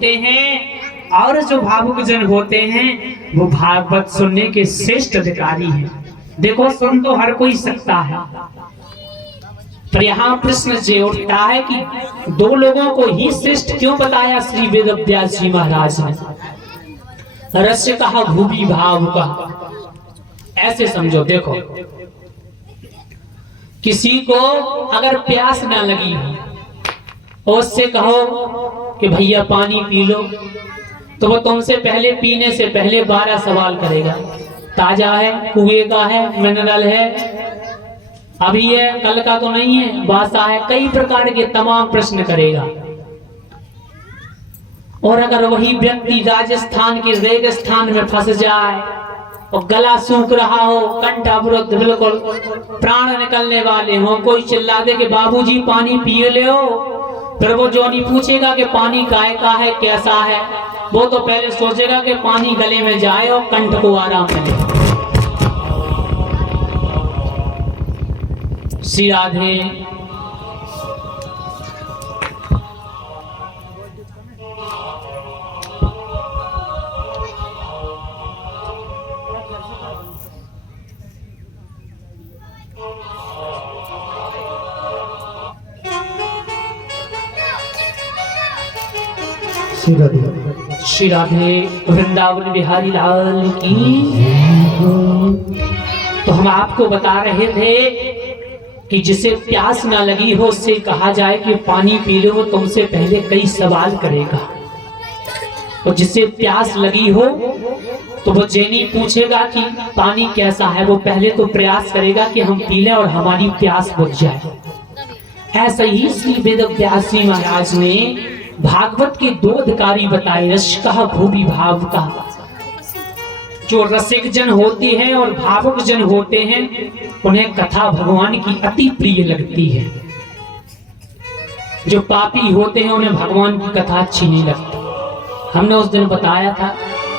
होते हैं और जो भावुक जन होते हैं वो भागवत सुनने के श्रेष्ठ अधिकारी हैं। देखो, सुन तो हर कोई सकता है, पर यहाँ प्रश्न ये उठता है कि दो लोगों को ही श्रेष्ठ क्यों बताया श्री वेद व्यास जी महाराज ने? रस्य कहा भूमि भाव का। ऐसे समझो, देखो, किसी को अगर प्यास ना लगी और उससे कहो कि भैया पानी पी लो, तो वो तुमसे पहले पीने से पहले 12 सवाल करेगा। ताजा है, कुएं का है, मिनरल है, अभी है, कल का तो नहीं है, बासा है, कई प्रकार के तमाम प्रश्न करेगा। और अगर वही व्यक्ति राजस्थान के रेगिस्तान में फंस जाए और गला सूख रहा हो, कंठ अवरुद्ध, बिल्कुल प्राण निकलने वाले हो, कोई चिल्ला दे कि बाबूजी पानी पिए ले हो, फिर वो जो नहीं पूछेगा कि पानी काय का है, कैसा है, वो तो पहले सोचेगा कि पानी गले में जाए और कंठ को आराम मिले। श्री राधे। श्री राधे। वृंदावन बिहारी लाल की। तो हम आपको बता रहे थे कि जिसे प्यास ना लगी हो उससे कहा जाए कि पानी पी लो, वो तुमसे पहले कई सवाल करेगा। और जिसे प्यास लगी हो तो वो ये नहीं पूछेगा कि पानी कैसा है, वो पहले तो प्रयास करेगा कि हम पी लें और हमारी प्यास बुझ जाए। ऐसा ही श्री वेद व्यास जी महाराज ने भागवत के 2 अधिकारी बताए, रस कहा भूमि भाव का। जो रसिक जन होते हैं और भावुक जन होते हैं, उन्हें कथा भगवान की अति प्रिय लगती है। जो पापी होते हैं उन्हें भगवान की कथा अच्छी नहीं लगती। हमने उस दिन बताया था,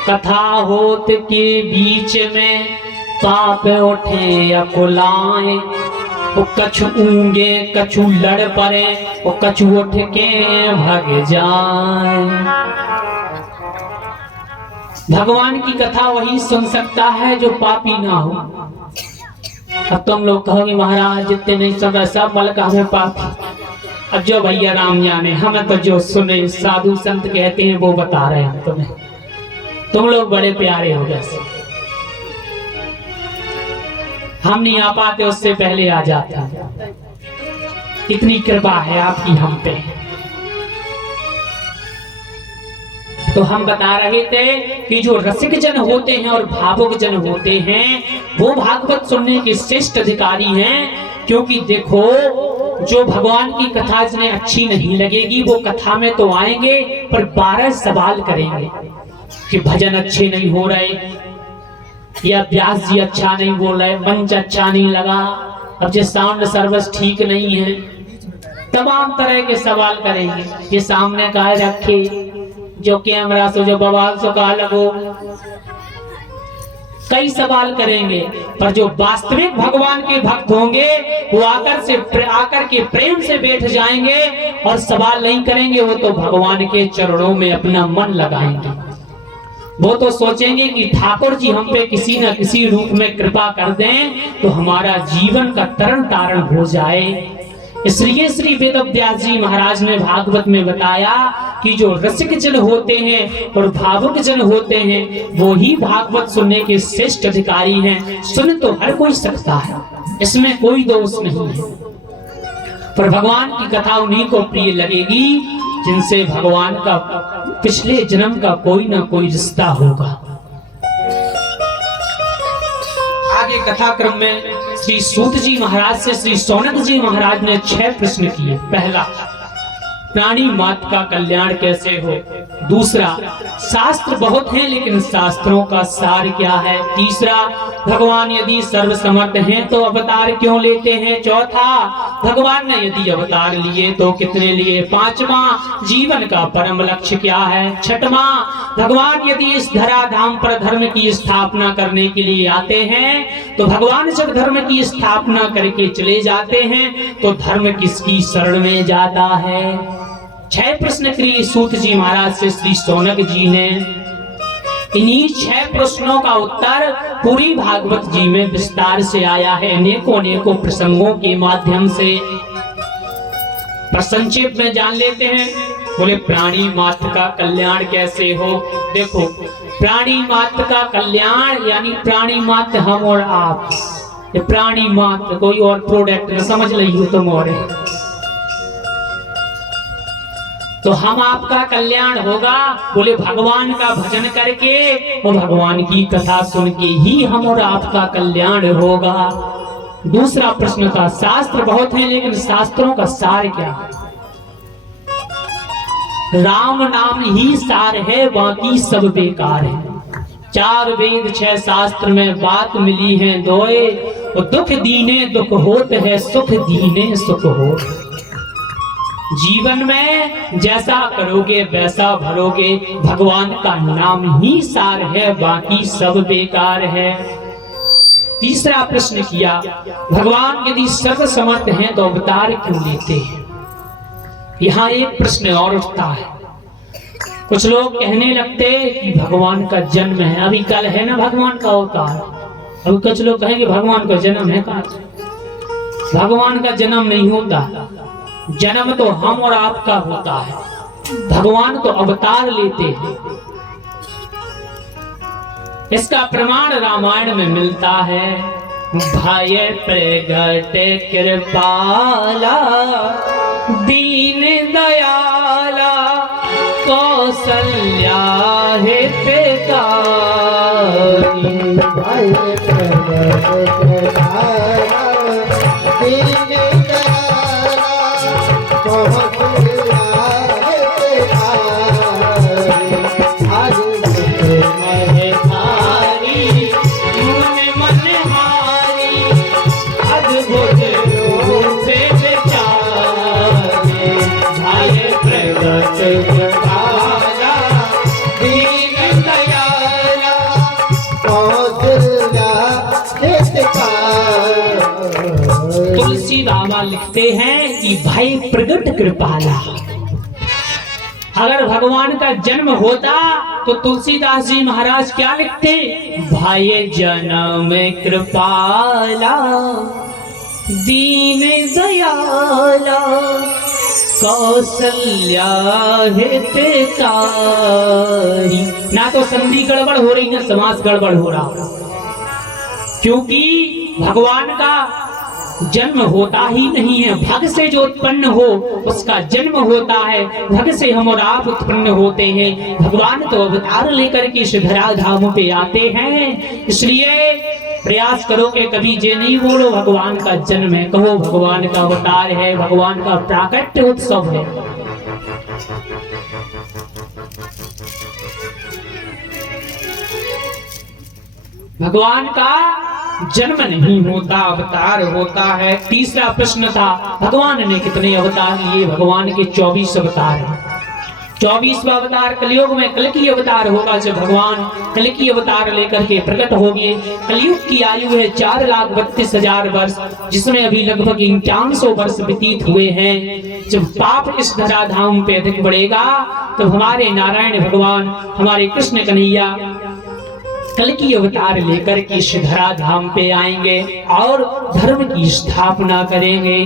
कथा होत के बीच में पाप उठे अकुलाए, वो कछु ऊंगे कछु लड़ पड़े, वो कछु उठ के भाग जाए। भगवान की कथा वही सुन सकता है जो पापी ना हो। अब तुम लोग कहोगे महाराज जितने नहीं सब सब बल का हमें पापी। अब जो भैया राम जाने, हमें तो जो सुने साधु संत कहते हैं वो बता रहे हैं तुम्हें। तुम लोग बड़े प्यारे हो गए, हम नहीं आ पाते, उससे पहले आ जाते हैं। इतनी कृपा है आपकी हम पे। तो हम बता रहे थे कि जो रसिक जन होते हैं और भावुक जन होते हैं वो भागवत सुनने के श्रेष्ठ अधिकारी हैं। क्योंकि देखो, जो भगवान की कथा जिन्हें अच्छी नहीं लगेगी वो कथा में तो आएंगे पर 12 सवाल करेंगे कि भजन अच्छे नहीं हो रहे, या व्यास जी अच्छा नहीं बोल रहे, मंच अच्छा नहीं लगा, अब जो साउंड सर्विस ठीक नहीं है, तमाम तरह के सवाल करेंगे। ये सामने का रखे, जो कैमरा से जो बवाल से कहा लगो, कई सवाल करेंगे। पर जो वास्तविक भगवान के भक्त होंगे वो आकर के प्रेम से बैठ जाएंगे और सवाल नहीं करेंगे। वो तो भगवान के चरणों में अपना मन लगाएंगे। वो तो सोचेंगे कि ठाकुर जी हम पे किसी न किसी रूप में कृपा कर दें तो हमारा जीवन का तरण तारण हो जाए। इसलिए श्री वेद व्यास जी महाराज ने भागवत में बताया कि जो रसिक जन होते हैं और भावुक जन होते हैं वो ही भागवत सुनने के श्रेष्ठ अधिकारी हैं। सुन तो हर कोई सकता है, इसमें कोई दोष नहीं है, पर भगवान की कथा उन्हीं को प्रिय लगेगी जिनसे भगवान का पिछले जन्म का कोई ना कोई रिश्ता होगा। आगे कथा क्रम में श्री सूत जी महाराज से श्री सौनक जी महाराज ने 6 प्रश्न किए। पहला, प्राणी मात्र का कल्याण कैसे हो। दूसरा, शास्त्र बहुत हैं लेकिन शास्त्रों का सार क्या है। तीसरा, भगवान यदि सर्वसमर्थ हैं तो अवतार क्यों लेते हैं। चौथा, भगवान ने यदि अवतार लिए तो कितने लिए। पांचवा, जीवन का परम लक्ष्य क्या है। छठवां, भगवान यदि इस धराधाम पर धर्म की स्थापना करने के लिए आते हैं तो भगवान जब धर्म की स्थापना करके चले जाते हैं तो धर्म किसकी शरण में जाता है। 6 प्रश्न किए सूत जी महाराज से श्री शौनक जी ने। इन्हीं 6 प्रश्नों का उत्तर पूरी भागवत जी में विस्तार से आया है, अनेकों अनेकों प्रसंगों के माध्यम से। पर संक्षेप में जान लेते हैं। बोले प्राणी मात्र का कल्याण कैसे हो? देखो, प्राणी मात्र का कल्याण यानी प्राणी मात्र हम और आप, ये प्राणी मात्र कोई और प्रोडक्ट न समझ लो तुम और तो हम आपका कल्याण होगा। बोले भगवान का भजन करके और भगवान की कथा सुन के ही हम और आपका कल्याण होगा। दूसरा प्रश्न था, शास्त्र बहुत हैं लेकिन शास्त्रों का सार क्या? राम नाम ही सार है, बाकी सब बेकार है। 4 वेद 6 शास्त्र में बात मिली है दोए, दुख दीने दुख होत है, सुख दीने सुख हो। जीवन में जैसा करोगे वैसा भरोगे, भगवान का नाम ही सार है, बाकी सब बेकार है। तीसरा प्रश्न किया, भगवान यदि सर्वसमर्थ हैं तो अवतार क्यों लेते हैं? यहाँ एक प्रश्न और उठता है। कुछ लोग कहने लगते कि भगवान का जन्म है, अभी कल है ना भगवान का अवतार। अभी कुछ लोग कहेंगे भगवान का जन्म है। कहा भगवान का जन्म नहीं होता, जन्म तो हम और आपका होता है, भगवान तो अवतार लेते हैं। इसका प्रमाण रामायण में मिलता है। भाई प्रगट कृपाला दीन दयाला कौशल्या हितकारी। भाई प्रगट कृपाला दीन तुलसी बाबा लिखते हैं कि भाई प्रगट कृपाला। अगर भगवान का जन्म होता तो तुलसीदास जी महाराज क्या लिखते? भाई जन्म कृपाला दीन दयाला कौशल्या हितकारी। ना तो संधि गड़बड़ हो रही ना समास गड़बड़ हो रहा, क्योंकि भगवान का जन्म होता ही नहीं है। भग से जो उत्पन्न हो उसका जन्म होता है, भग से हम और आप उत्पन्न होते हैं। भगवान तो अवतार लेकर के इस धराधाम पे आते हैं। इसलिए प्रयास करो कि कभी ये नहीं बोलो भगवान का जन्म है, कहो भगवान का अवतार है, भगवान का प्राकट्य उत्सव है। भगवान का जन्म नहीं होता, अवतार होता है। तीसरा प्रश्न था, भगवान ने कितने अवतार लिए? भगवान के 24 अवतार हैं। 24वां अवतार कलयुग में कल्कि अवतार होगा, जब भगवान कल्कि अवतार लेकर के प्रकट होंगे। कलयुग की आयु है 4,32,000 वर्ष, जिसमें अभी लगभग 5100 वर्ष व्यतीत हुए हैं। जब पाप इस धराधाम पे अधिक बढ़ेगा तो हमारे नारायण भगवान, हमारे कृष्ण कन्हैया कल्कि अवतार लेकर के इस धराधाम पे आएंगे और धर्म की स्थापना करेंगे।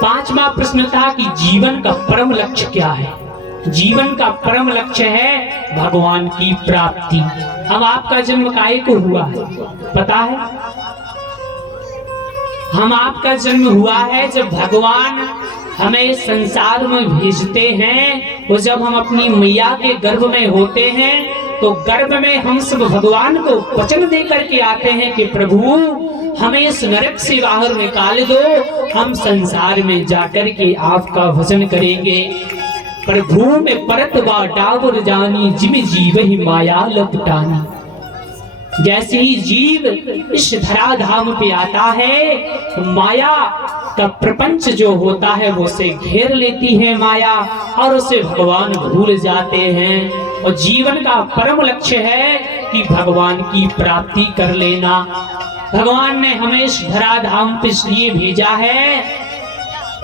5वां प्रश्न था कि जीवन का परम लक्ष्य क्या है? जीवन का परम लक्ष्य है भगवान की प्राप्ति। हम आपका जन्म काहे को हुआ है पता है? हम आपका जन्म हुआ है जब भगवान हमें संसार में भेजते हैं। और जब हम अपनी मैया के गर्भ में होते हैं तो गर्भ में हम सब भगवान को वचन दे करके आते हैं कि प्रभु हमें इस नरक से बाहर निकाल दो, हम संसार में जाकर के आपका भजन करेंगे। प्रभु में परत बाटावर जानी जिम जीव ही माया लपटानी। जैसे ही जीव इस धराधाम पे आता है, माया का प्रपंच जो होता है वो उसे घेर लेती है माया, और उसे भगवान भूल जाते हैं। और जीवन का परम लक्ष्य है कि भगवान की प्राप्ति कर लेना। भगवान ने हमें इस धराधाम पे इसलिए भेजा है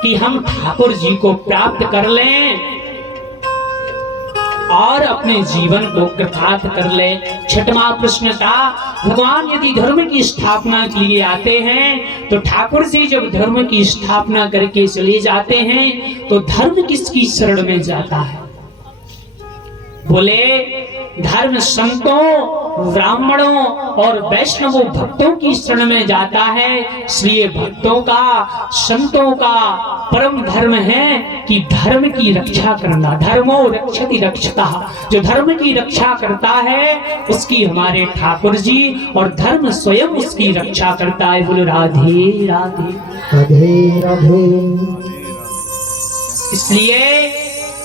कि हम ठाकुर जी को प्राप्त कर लें और अपने जीवन को कृतार्थ कर ले। छठवां प्रश्न था, भगवान यदि धर्म की स्थापना के लिए आते हैं तो ठाकुर जी जब धर्म की स्थापना करके चले जाते हैं तो धर्म किसकी शरण में जाता है? बोले धर्म संतों, ब्राह्मणों और वैष्णवों भक्तों की शरण में जाता है। इसलिए भक्तों का, संतों का परम धर्म है कि धर्म की रक्षा करना। धर्मो रक्षति रक्षता, जो धर्म की रक्षा करता है उसकी हमारे ठाकुर जी, और धर्म स्वयं उसकी रक्षा करता है। बोलो राधे राधे राधे राधे। इसलिए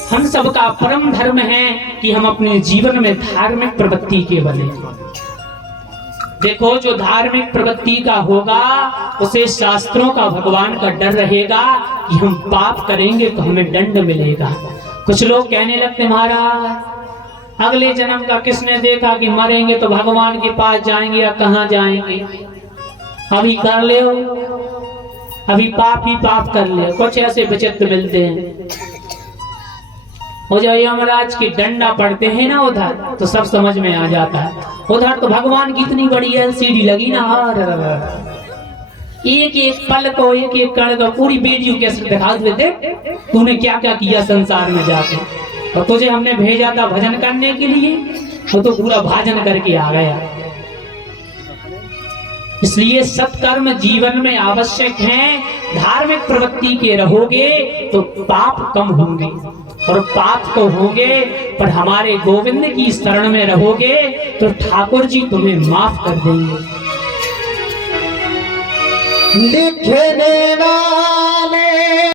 हम सबका परम धर्म है कि हम अपने जीवन में धार्मिक प्रवृत्ति के बने। देखो, जो धार्मिक प्रवृत्ति का होगा उसे शास्त्रों का, भगवान का डर रहेगा कि हम पाप करेंगे तो हमें दंड मिलेगा। कुछ लोग कहने लगते, महाराज अगले जन्म का किसने देखा कि मरेंगे तो भगवान के पास जाएंगे या कहाँ जाएंगे? अभी कर ले, अभी पाप ही पाप कर ले। कुछ ऐसे विचित्र मिलते हैं, हो जाए यमराज की डंडा पड़ते हैं ना उधर तो सब समझ में आ जाता है। उधर तो भगवान की इतनी बड़ी एलसीडी लगी ना, एक एक पल को, एक एक कण को पूरी वीडियो कैसे दिखा देते, तूने क्या क्या किया संसार में जाके। और तुझे हमने भेजा था भजन करने के लिए, तो पूरा भाजन करके आ गया। इसलिए सत्कर्म जीवन में आवश्यक है। धार्मिक प्रवृत्ति के रहोगे तो पाप कम होंगे, और पाप तो होंगे, पर हमारे गोविंद की शरण में रहोगे तो ठाकुर जी तुम्हें माफ कर देंगे। लिखने वाला